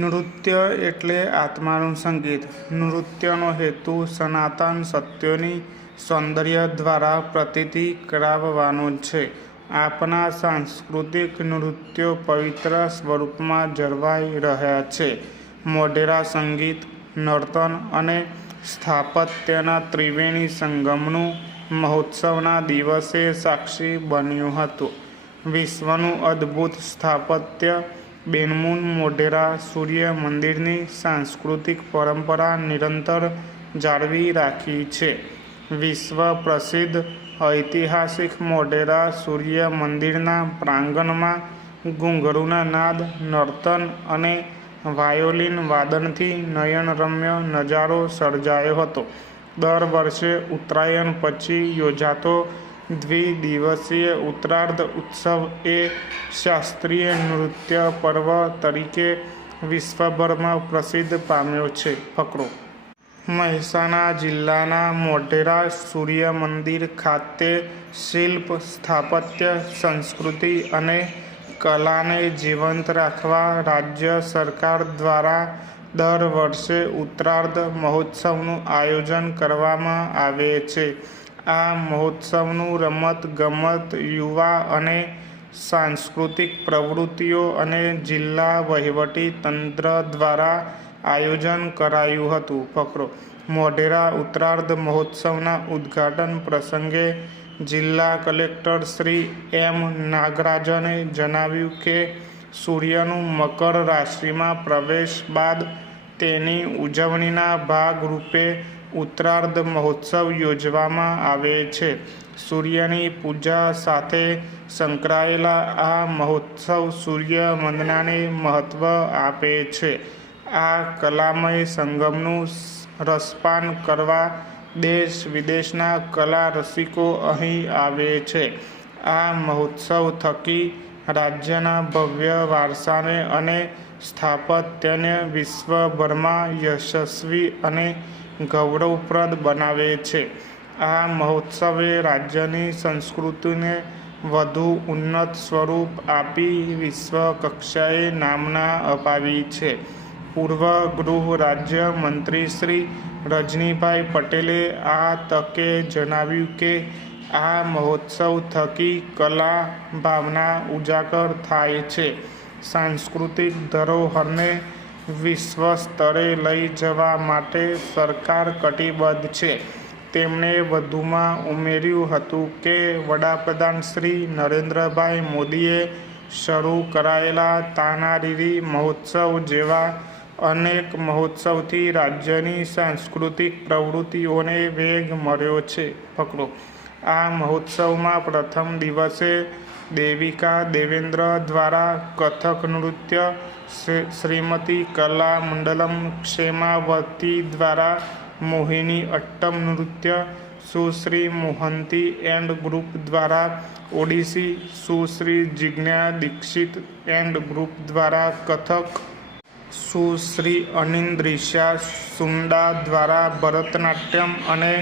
નૃત્ય એટલે આત્માનું સંગીત. નૃત્યનો હેતુ સનાતન સત્યોની સૌંદર્ય દ્વારા પ્રતીતિ કરાવવાનો છે. આપણા સાંસ્કૃતિક નૃત્યો પવિત્ર સ્વરૂપમાં જળવાઈ રહ્યા છે. મોઢેરા સંગીત, નર્તન અને સ્થાપત્યના ત્રિવેણી સંગમનું મહોત્સવના દિવસે સાક્ષી બન્યું હતું. વિશ્વનું અદ્ભુત સ્થાપત્ય બેનમૂન મોઢેરા સૂર્ય મંદિરની સાંસ્કૃતિક પરંપરા નિરંતર જાળવી રાખી છે. વિશ્વ પ્રસિદ્ધ ઐતિહાસિક મોઢેરા સૂર્ય મંદિરના પ્રાંગણમાં ઘૂંઘરૂના નાદ, નર્તન અને વાયોલિન વાદનથી નયનરમ્ય નજારો સર્જાયો હતો. દર વર્ષે ઉત્તરાયણ પછી યોજાતો દ્વિદિવસીય ઉત્તરાર્ધ ઉત્સવ એ શાસ્ત્રીય નૃત્ય પર્વ તરીકે વિશ્વભરમાં પ્રસિદ્ધિ પામ્યો છે. ફકરો. મહેસાણા જિલ્લાના મોઢેરા સૂર્ય મંદિર ખાતે શિલ્પ, સ્થાપત્ય, સંસ્કૃતિ અને કલાને જીવંત રાખવા રાજ્ય સરકાર દ્વારા દર વર્ષે ઉત્તરાર્ધ મહોત્સવનું આયોજન કરવામાં આવે છે. આ મહોત્સવનું રમત ગમત, યુવા અને સાંસ્કૃતિક પ્રવૃત્તિઓ અને જિલ્લા વહીવટી તંત્ર દ્વારા આયોજન કરાયું હતું. ફકરો. મોઢેરા ઉત્તરાર્ધ મહોત્સવના ઉદ્ઘાટન પ્રસંગે જિલ્લા કલેક્ટર શ્રી એમ. નાગરાજને જણાવ્યું કે સૂર્યનું મકર રાશિમાં પ્રવેશ બાદ તેની ઉજવણીના ભાગરૂપે ઉત્તરાર્ધ મહોત્સવ યોજવામાં આવે છે. સૂર્યની પૂજા સાથે સંકળાયેલા આ મહોત્સવ સૂર્ય વંદનાને મહત્વ આપે છે. આ કલામય સંગમનું રસપાન કરવા દેશ વિદેશના કલા રસિકો અહીં આવે છે. આ મહોત્સવ થકી રાજ્યના ભવ્ય વારસાને અને સ્થાપત્યને વિશ્વભરમાં યશસ્વી અને ગૌરવપ્રદ બનાવે છે. આ મહોત્સવે રાજ્યની સંસ્કૃતિને વધુ ઉન્નત સ્વરૂપ આપી વિશ્વ કક્ષાએ નામના અપાવી છે. પૂર્વ ગૃહ રાજ્ય મંત્રી શ્રી રજનીભાઈ પટેલે આ તકે જણાવ્યું કે આ મહોત્સવ થકી કલા ભાવના ઉજાગર થાય છે. સાંસ્કૃતિક ધરોહરને વિશ્વ સ્તરે લઈ જવા માટે સરકાર કટિબદ્ધ છે. તેમણે વધુમાં ઉમેર્યું હતું કે વડાપ્રધાન શ્રી નરેન્દ્રભાઈ મોદીએ શરૂ કરાયેલા તાનારીરી મહોત્સવ જેવા અનેક મહોત્સવથી રાજ્યની સાંસ્કૃતિક પ્રવૃત્તિઓને વેગ મળ્યો છે. ફકરો. આ મહોત્સવમાં પ્રથમ દિવસે દેવિકા દેવેન્દ્ર દ્વારા કથક નૃત્ય, શ્રીમતી કલા મંડલમ ક્ષેમાવતી દ્વારા મોહિની અટ્ટમ નૃત્ય, સુશ્રી મોહંતી એન્ડ ગ્રુપ દ્વારા ઓડિસી, સુશ્રી જિજ્ઞા દીક્ષિત એન્ડ ગ્રુપ દ્વારા કથક, સુશ્રી અનિન્દ્રિશા સુંડા દ્વારા ભરતનાટ્યમ અને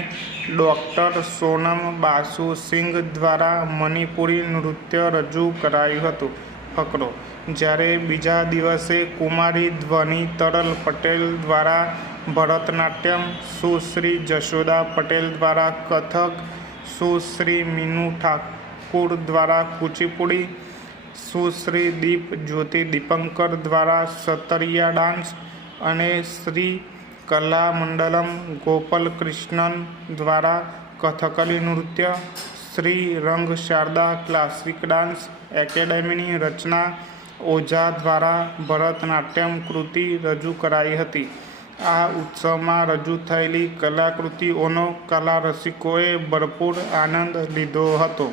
ડૉક્ટર સોનમ બાસુ સિંઘ દ્વારા મણિપુરી નૃત્ય રજૂ કરાયું હતું. ફકરો. જ્યારે બીજા દિવસે કુમારી ધ્વનિ તરલ પટેલ દ્વારા ભરતનાટ્યમ, સુશ્રી જશોદા પટેલ દ્વારા કથક, સુશ્રી મીનુ ઠાકુર દ્વારા કુચીપુડી, સુશ્રી દીપ જ્યોતિ દીપંકર દ્વારા સતરિયા ડાન્સ અને શ્રી કલા મંડલમ ગોપાલ કૃષ્ણન દ્વારા કથકલી નૃત્ય, શ્રી રંગ શારદા ક્લાસિક ડાન્સ એકેડેમીની રચના ઓઝા દ્વારા ભરતનાટ્યમ કૃતિ રજૂ કરાઈ હતી. આ ઉત્સવમાં રજૂ થયેલી કલાકૃતિઓનો કલા રસિકોએ ભરપૂર આનંદ લીધો હતો.